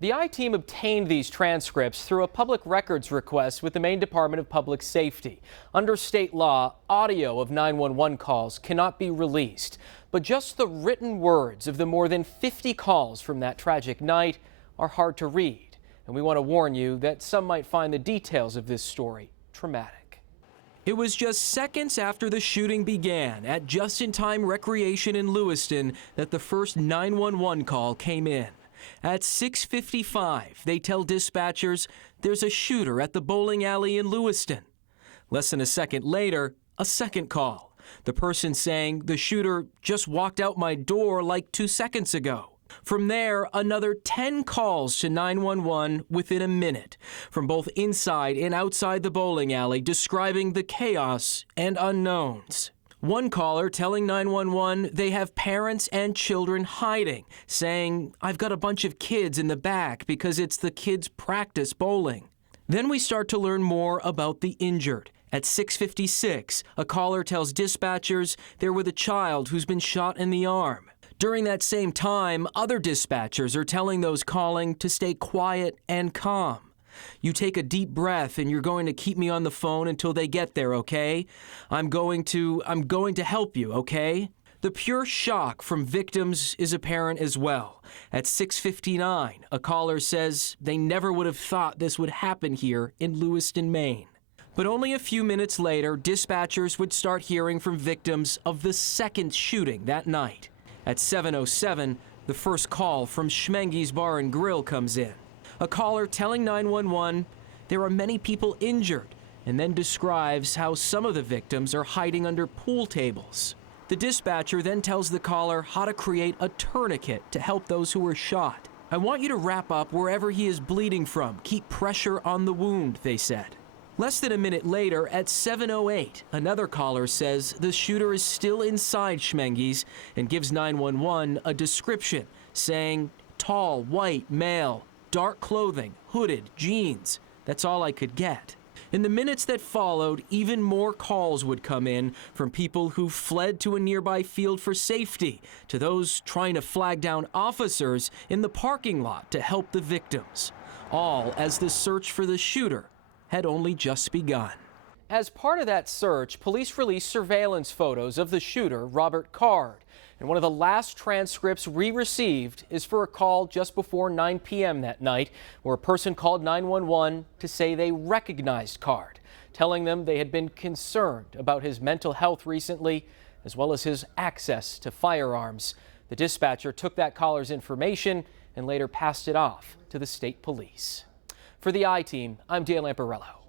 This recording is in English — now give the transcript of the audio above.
The I-Team obtained these transcripts through a public records request with the Maine Department of Public Safety. Under state law, audio of 911 calls cannot be released, but just the written words of the more than 50 calls from that tragic night are hard to read. And we want to warn you that some might find the details of this story traumatic. It was just seconds after the shooting began at Just-in-Time Recreation in Lewiston that the first 911 call came in. At 6:55, they tell dispatchers there's a shooter at the bowling alley in Lewiston. Less than a second later, a second call. The person saying the shooter just walked out my door like 2 seconds ago. From there, another 10 calls to 911 within a minute, from both inside and outside the bowling alley, describing the chaos and unknowns. One caller telling 911 they have parents and children hiding, saying, "I've got a bunch of kids in the back because it's the kids' practice bowling." Then we start to learn more about the injured. At 6:56, a caller tells dispatchers they're with a child who's been shot in the arm. During that same time, other dispatchers are telling those calling to stay quiet and calm. You take a deep breath and you're going to keep me on the phone until they get there, okay? I'm going to help you, okay? The pure shock from victims is apparent as well. At 6:59, a caller says they never would have thought this would happen here in Lewiston, Maine. But only a few minutes later, dispatchers would start hearing from victims of the second shooting that night. At 7:07, the first call from Schmenge's Bar and Grill comes in. A caller telling 911 there are many people injured, and then describes how some of the victims are hiding under pool tables. The dispatcher then tells the caller how to create a tourniquet to help those who were shot. "I want you to wrap up wherever he is bleeding from. Keep pressure on the wound," they said. Less than a minute later, at 7:08, another caller says the shooter is still inside Schmenge's and gives 911 a description, saying, "Tall, white, male, dark clothing, hooded, jeans. That's all I could get." In the minutes that followed, even more calls would come in from people who fled to a nearby field for safety, to those trying to flag down officers in the parking lot to help the victims. All as the search for the shooter had only just begun. As part of that search, police released surveillance photos of the shooter, Robert Card. And one of the last transcripts we received is for a call just before 9 p.m. that night, where a person called 911 to say they recognized Card, telling them they had been concerned about his mental health recently, as well as his access to firearms. The dispatcher took that caller's information and later passed it off to the state police. For the I-Team, I'm Dan Lamparello.